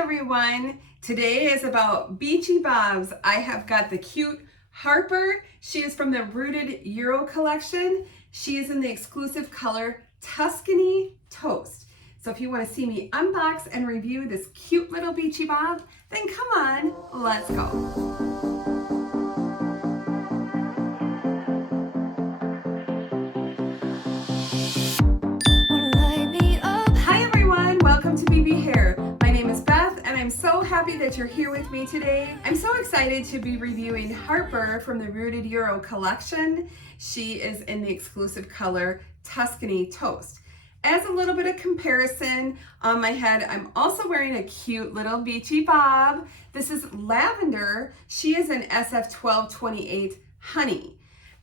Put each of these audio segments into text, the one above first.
everyone. Today is about Beachy Bobs. I have got the cute Harper. She is from the Rooted Euro collection. She is in the exclusive color Tuscany Toast. So if you want to see me unbox and review this cute little Beachy Bob, then come on, let's go. I'm so happy that you're here with me today. I'm so excited to be reviewing Harper from the Rooted Euro collection. She is in the exclusive color Tuscany Toast. As a little bit of comparison on my head, I'm also wearing a cute little Beachy Bob. This is Lavender. She is an SF1228 Honey.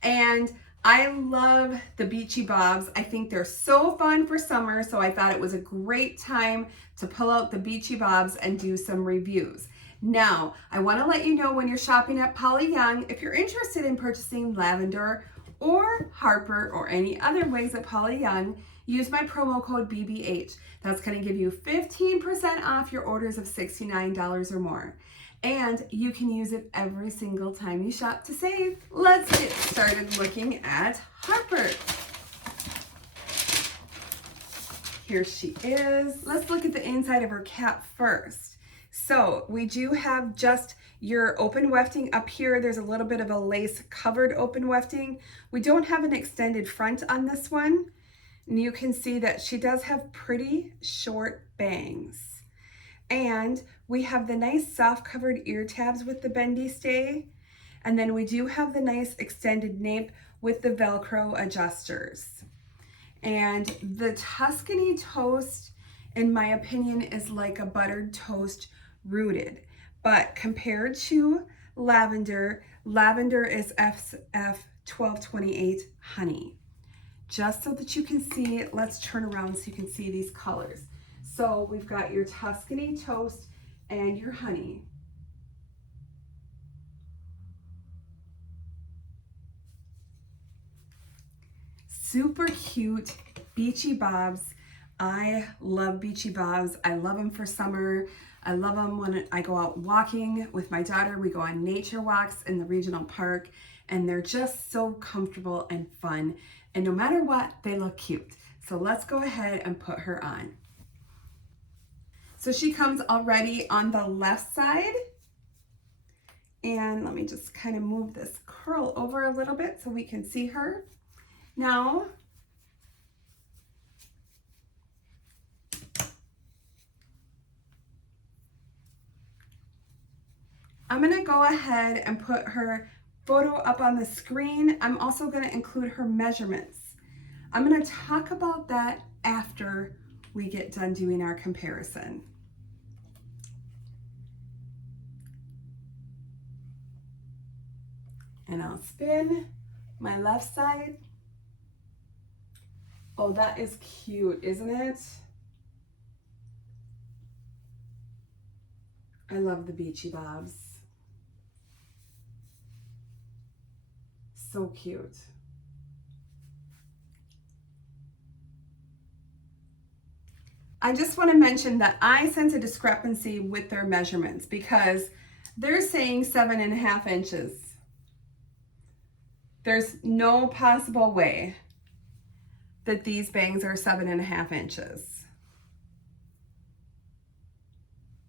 And I love the Beachy Bobs. I think they're so fun for summer, so I thought it was a great time to pull out the Beachy Bobs and do some reviews. Now, I want to let you know when you're shopping at Paula, if you're interested in purchasing Lavender or Harper or any other wigs at Paula, use my promo code BBH. That's going to give you 15% off your orders of $69 or more. And you can use it every single time you shop to save. Let's get started looking at Harper. Here she is. Let's look at the inside of her cap first. So we do have just your open wefting up here. There's a little bit of a lace covered open wefting. We don't have an extended front on this one. And you can see that she does have pretty short bangs. And we have the nice soft covered ear tabs with the bendy stay. And then we do have the nice extended nape with the Velcro adjusters. And the Tuscany Toast, in my opinion, is like a buttered toast rooted. But compared to Lavender, Lavender is SF1228 Honey. Just so that you can see, let's turn around so you can see these colors. So we've got your Tuscany Toast and your Honey. Super cute Beachy Bobs. I love Beachy Bobs. I love them for summer. I love them when I go out walking with my daughter. We go on nature walks in the regional park, and they're just so comfortable and fun. And no matter what, they look cute. So let's go ahead and put her on. So she comes already on the left side. And let me just kind of move this curl over a little bit so we can see her. Now, I'm going to go ahead and put her photo up on the screen. I'm also going to include her measurements. I'm going to talk about that after we get done doing our comparison. And I'll spin my left side. Oh, that is cute, isn't it? I love the Beachy Bobs. So cute. I just want to mention that I sense a discrepancy with their measurements because they're saying 7.5 inches. There's no possible way that these bangs are 7.5 inches.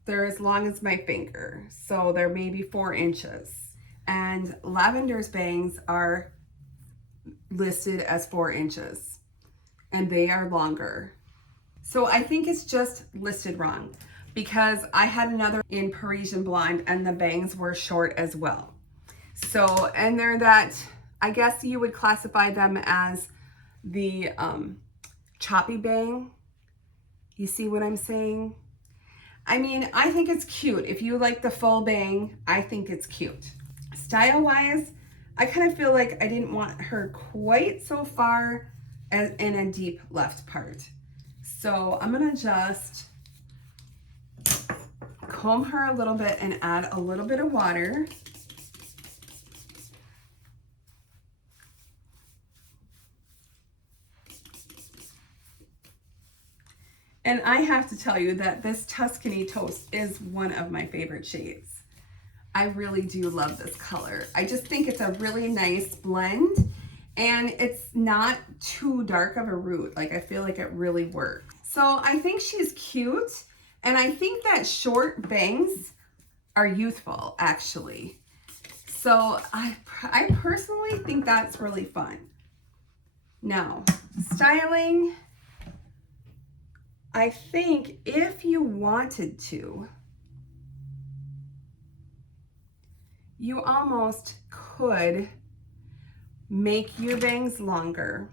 They're as long as my finger, so they're maybe 4 inches. And Lavender's bangs are listed as 4 inches, and they are longer. So I think it's just listed wrong because I had another in Parisian Blonde and the bangs were short as well. So, and they're that, I guess you would classify them as the choppy bang. You see what I'm saying? I mean, I think it's cute. If you like the full bang, I think it's cute. Style-wise, I kind of feel like I didn't want her quite so far as in a deep left part. So I'm gonna just comb her a little bit and add a little bit of water. And I have to tell you that this Tuscany Toast is one of my favorite shades. I really do love this color. I just think it's a really nice blend, and it's not too dark of a root. Like, I feel like it really works. So I think she's cute, and I think that short bangs are youthful, actually. So I personally think that's really fun. Now, styling, I think if you wanted to, you almost could make your bangs longer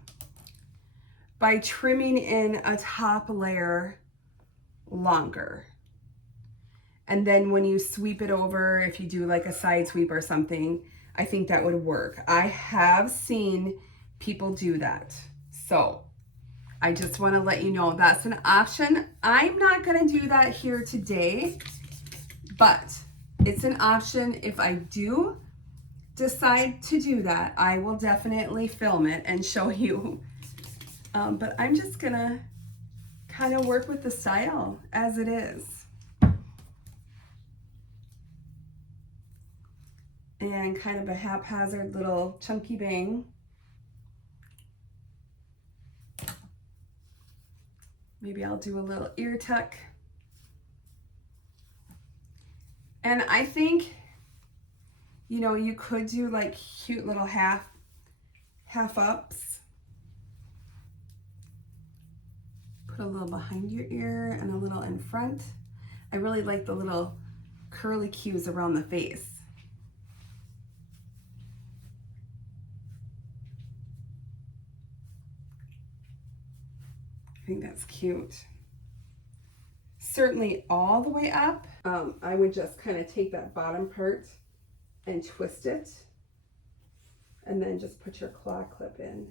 by trimming in a top layer longer. And then when you sweep it over, if you do like a side sweep or something, I think that would work. I have seen people do that. So I just want to let you know that's an option. I'm not going to do that here today, but it's an option. If I do decide to do that, I will definitely film it and show you. But I'm just going to kind of work with the style as it is. And kind of a haphazard little chunky bang. Maybe I'll do a little ear tuck. And I think, you know, you could do like cute little half ups. Put a little behind your ear and a little in front. I really like the little curly cues around the face. I think that's cute. Certainly all the way up, I would just kind of take that bottom part and twist it, and then just put your claw clip in.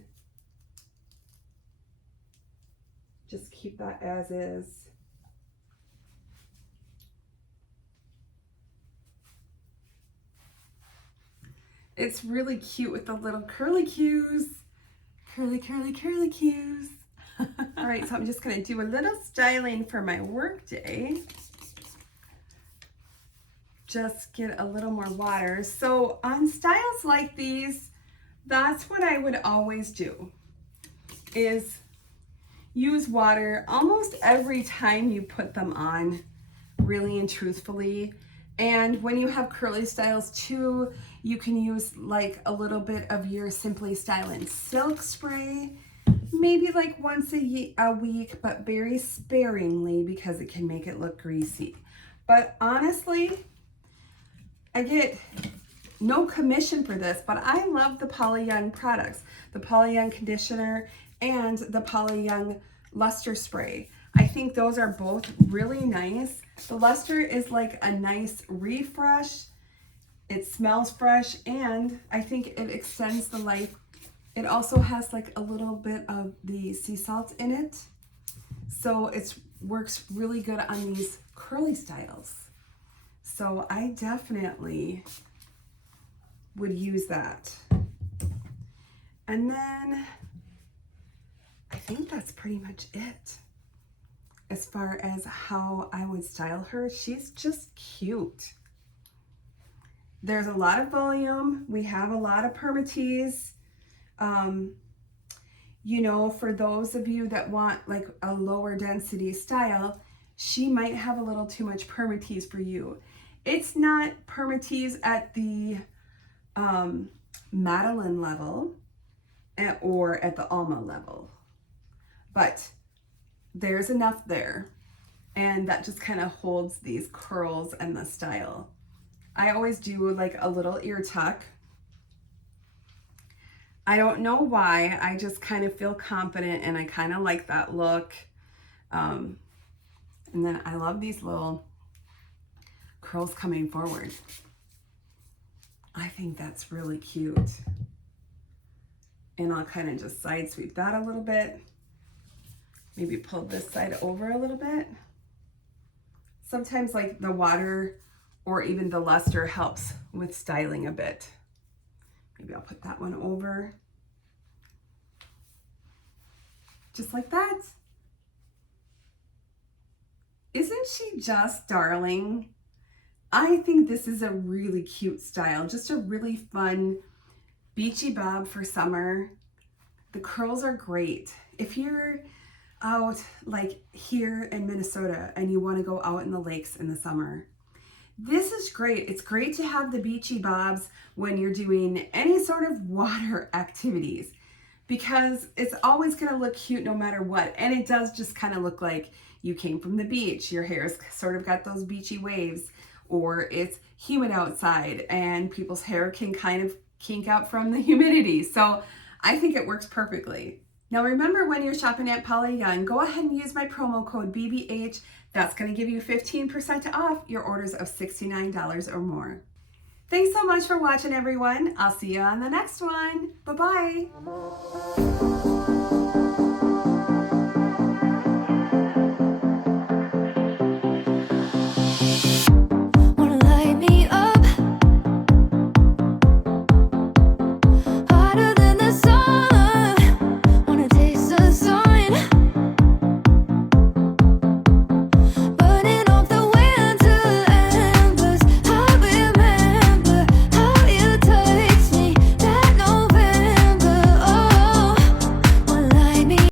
Just keep that as is. It's really cute with the little curly cues. Curly, curly, curly cues. All right, so I'm just going to do a little styling for my work day. Just get a little more water. So on styles like these, that's what I would always do, is use water almost every time you put them on, really and truthfully. And when you have curly styles too, you can use like a little bit of your Simply Stylin' Silk spray. Maybe like once a week, but very sparingly because it can make it look greasy. But honestly, I get no commission for this, but I love the Paula Young products, the Paula Young conditioner and the Paula Young luster spray. I think those are both really nice. The luster is like a nice refresh. It smells fresh, and I think it extends the life. It also has like a little bit of the sea salt in it. So it works really good on these curly styles. So I definitely would use that. And then I think that's pretty much it. As far as how I would style her, she's just cute. There's a lot of volume. We have a lot of permatease. You know, for those of you that want like a lower density style, she might have a little too much permatease for you. It's not permatease at the Madeline level or at the Alma level, but there's enough there, and that just kind of holds these curls and the style. I always do like a little ear tuck. I don't know why, I just kind of feel confident and I kind of like that look. And then I love these little curls coming forward. I think that's really cute. And I'll kind of just side sweep that a little bit. Maybe pull this side over a little bit. Sometimes like the water or even the luster helps with styling a bit. Maybe I'll put that one over. Just like that. Isn't she just darling? I think this is a really cute style, just a really fun beachy bob for summer. The curls are great. If you're out like here in Minnesota and you want to go out in the lakes in the summer, this is great. It's great to have the beachy bobs when you're doing any sort of water activities, because it's always going to look cute no matter what. And it does just kind of look like you came from the beach. Your hair's sort of got those beachy waves, or it's humid outside and people's hair can kind of kink out from the humidity. So I think it works perfectly. Now remember, when you're shopping at Paula Young, go ahead and use my promo code BBH. That's going to give you 15% off your orders of $69 or more. Thanks so much for watching, everyone. I'll see you on the next one. Bye-bye.